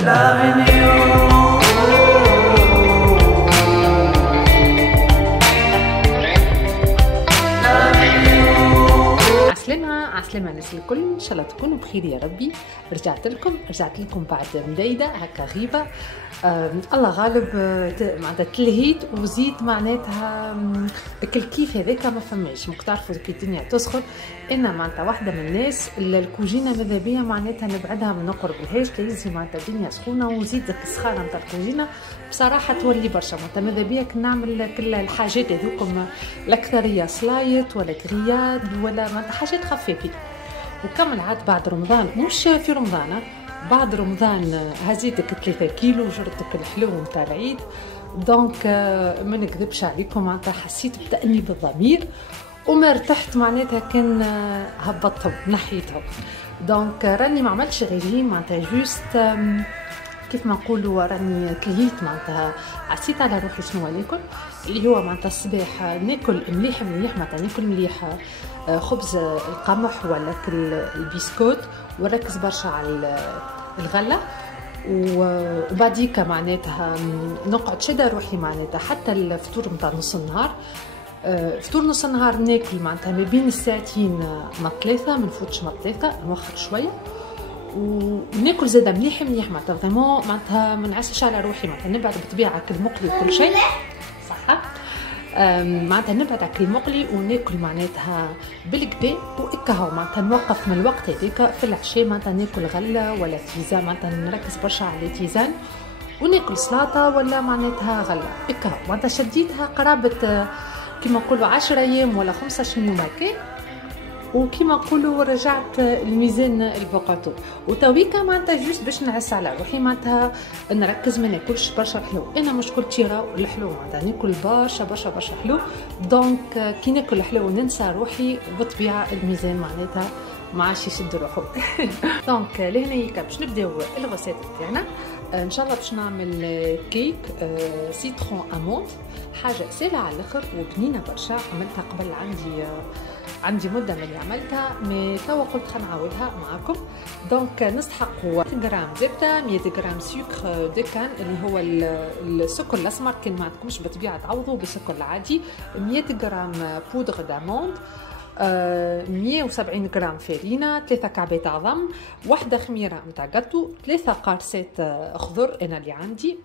عسلامة الناس الكل، ان شاء الله تكونوا بخير يا ربي. رجعت لكم بعد مديدة هكا غيبة. الله غالب، معناتها تلهيت وزيد معناتها الكيف هذاك ما فماش. ممكن تعرفوا كي الدنيا تسخن، انا معناتها واحدة من الناس الكوجينة ماذا بيا معناتها نبعدها من نقرب الهاش، تيزي معناتها الدنيا سخونة وزيد السخانة نتاع الكوجينة بصراحة تولي برشا. معناتها ماذا بيا نعمل كل الحاجات هذوكم الأكثرية سلايط ولا كرياد ولا معناتها حاجات خفيفة. وكمل عاد بعد رمضان، مش في رمضان، بعد رمضان هزيتك 3 كيلو جرتك الحلو نتاع العيد. دونك ما نكذبش عليكم، معناتها حسيت بتأنيب بالضمير وما ارتحت، معناتها كان هبطتهم نحيتهم. دونك راني ما عملتش ريجيم، معناتها جوست كيف ما نقولوا راني تلهيت، معناتها حسيت على روحي شنو ناكل، اللي هو معناتها الصباح ناكل مليح، معناتها ناكل مليح خبز القمح ولا البسكوت، وركز برشا على الغله، وبعديك معناتها نقعد شده روحي معناتها حتى الفطور نتاع نص النهار. فطور نص النهار ناكل معناتها ما بين الساعتين ما 3، ما نفوتش ما 3، نوخر شويه وناكل زاده مليح معناتها فريمون، معناتها ما نعسش على روحي، معناتها نبعد بالطبيعه كل مقلي وكل شيء صح. معناتها نبعد على كل مقلي وناكل معناتها بالكدا وإكاهو، معناتها نوقف من الوقت هذاك في العشاء، معناتها ناكل غله ولا تيزان، معناتها نركز برشا على تيزان، وناكل سلطه ولا معناتها غله إكاهو. معناتها شديتها قرابه كيما نقولوا 10 ايام ولا 15 يوم هكا، وكيما نقولوا رجعت الميزان البقاتو. وتويكا معناتها جوست باش نعس على روحي، معناتها نركز ما ناكلش برشا حلو. انا مش كل تيرا الحلو، معناتها ناكل برشا حلو. دونك كي ناكل الحلو وننسى روحي بالطبيعه الميزان معناتها ما عادش يشد روحه. دونك لهنا باش نبداو الغسالة تاعنا. ان شاء الله باش نعمل كيك سيترون اموند، حاجه سهله على الاخر وبنينه برشا. عملتها قبل، عندي مده من اللي عملتها، مي توا قلت خلينا نعاودها معاكم. دونك نستحقوا 100 غرام زبده، 100 غرام سكر دكان اللي هو السكر الاسمر، كان ما عندكمش بالطبيعه تعوضوا بالسكر العادي، 100 غرام بودر داموند، 170 غرام فارينه، 3 كعبات عظم، واحده خميره نتاع جاتو، 3 قارصات خضر انا اللي عندي،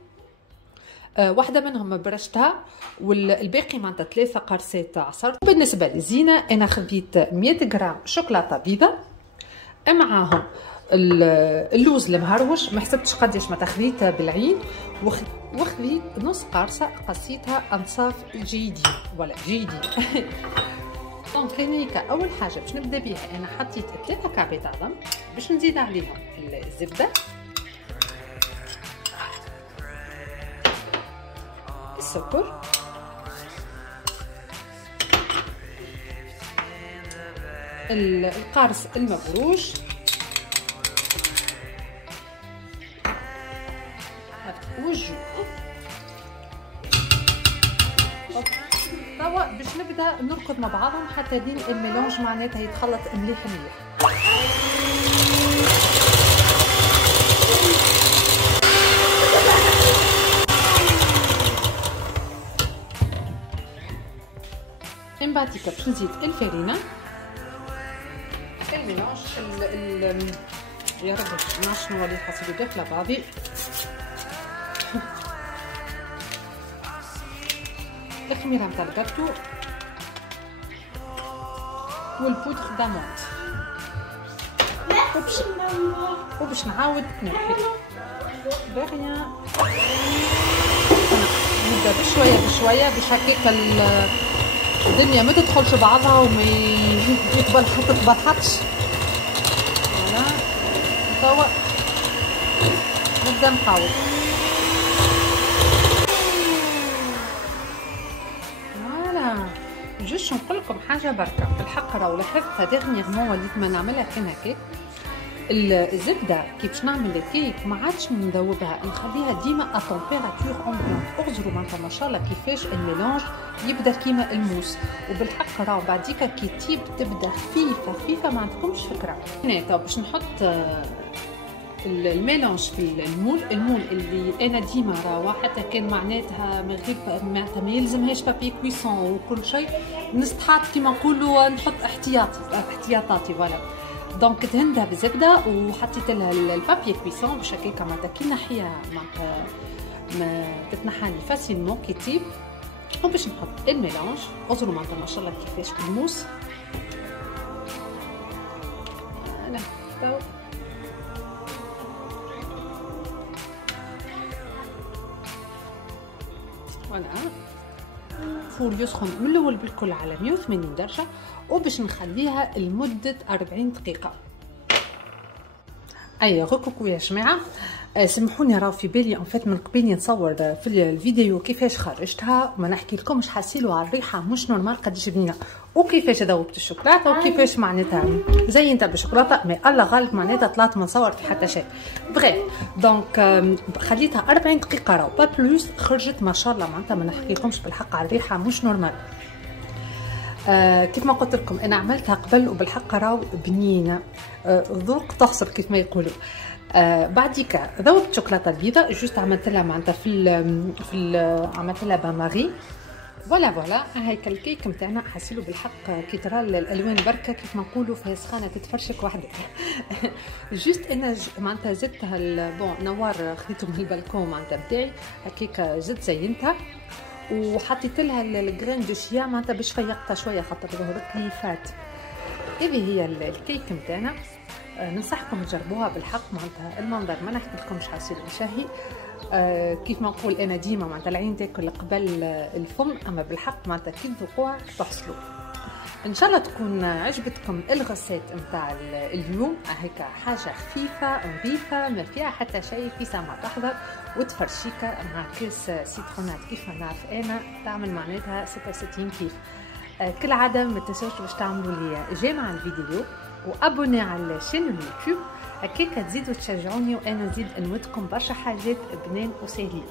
واحده منهم برشتها، والباقي معناتها 3 قرصات عصرت. بالنسبه للزينه انا خذيت 100 غرام شوكولاته بيضاء، معاهم اللوز المهروش، ما حسبتش قداش ما خذيت بالعين، وخذيت نص قارصه قصيتها انصاف جيدين ولا جيدين. دونك هنيك اول حاجه باش نبدا بها، انا حطيت 3 كعبات عظم باش نزيد عليهم الزبده، السكر، القارص المفروش، والجو. توا باش نبدا نركض مع بعضهم حتى لين الميلونج معناتها يتخلط مليح. من بعد باش نزيد الفارينه، الميلونج يا ربي ما نعرفش شنو اللي حاصل داخله بعضي. الخميره نتاع الجاتو والبودر داموند، وباش نعاود نرحي باغيه. نبدا بشويه باش هكاك الدنيا ما تدخلش بعضها وما تتبلحطش. فوالا توا نبدا نحاول. فوالا جوست نقول لكم حاجه بركه في الحق، راهو لاحظتها ديرنييرمون وليت ما نعملها كان هكاك. الزبده كي باش نعمل الكيك ما عادش نذوبها، نخليها ديما ا تمبيراتور امبيونت. اغزروا معناتها ما شاء الله كيفاش الميلانج يبدا كيما الموس، وبالحق راهو بعديكا كي تبدا خفيفه ما عندكمش فكره. هنا تو باش نحط الميلانج في المول اللي انا ديما راهو حتى كان معناتها معناتها ما يلزمهاش بابي كويسون وكل شيء نستحط كيما نقولوا نحط احتياطاتي فوالا. دونك دهنتها بالزبده وحطيت لها البابي كويسون باش هكاك معناتها كي نحيها معناتها ما تتنحاني فاسيلمون كي تطيب. وباش نحط الميلانج انظروا معناتها ما شاء الله كيفاش الموس. انا فوالا فور يسخن من الاول بالكل على 180 درجه وباش نخليها لمده 40 دقيقه. اي غوكوكو يا جماعه، سمحوني راهو في بالي من قبل نصور في الفيديو كيفاش خرجتها وما نحكي لكمش حاسيلو على الريحه مش نورمال قداش بنينه وكيفاش ذوبت الشوكولاته وكيفاش معناتها زينتها بالشوكولاته. مي الله غالب معناتها طلعت ما صورت في حتى شيء. بغيت دونك خليتها 40 دقيقه راهو با بلوس. خرجت ما شاء الله معناتها ما نحكي لكمش بالحق على الريحه مش نورمال. كيف ما قلت لكم انا عملتها قبل وبالحق راهو بنينه. ذوق تحصر كيف ما يقولوا. بعديك ذوبت شوكولاته البيضاء جوست عملت لها معناتها عملت لها بان ماري فوالا. هيك الكيك نتاعنا حاسيلو بالحق كي ترى الالوان بركه كيف ما نقولوا فيها سخانه تتفرشك وحدك. جوست انا معناتها زدتها بون نوار خديته من البلكون معناتها بتاعي هكاك زدت زينتها وحطيت لها الجرين دو شيا معناتها باش فيقتها شويه خاطر ظهرت لي فات. هذه هي الكيك نتاعنا. ننصحكم تجربوها بالحق معناتها المنظر ما نحكي لكمش حاسيل شهي. كيف ما نقول انا ديما معناتها العين تاكل قبل الفم اما بالحق معناتها كي تذوقوها تحصلوا. ان شاء الله تكون عجبتكم الغسات نتاع اليوم. هيك حاجه خفيفه نظيفه ما فيها حتى شيء في ساعه تحضر وتفرشيكه مع كاس سيترونات كيف ما نعرف انا تعمل معناتها 66 كيف. كالعاده ما تنسوش باش تعملوا لي جيم على الفيديو وابوني على شين اليوتيوب هكاك تزيدوا تشجعوني وانا نزيد نودكم برشا حاجات بنان وسهلين.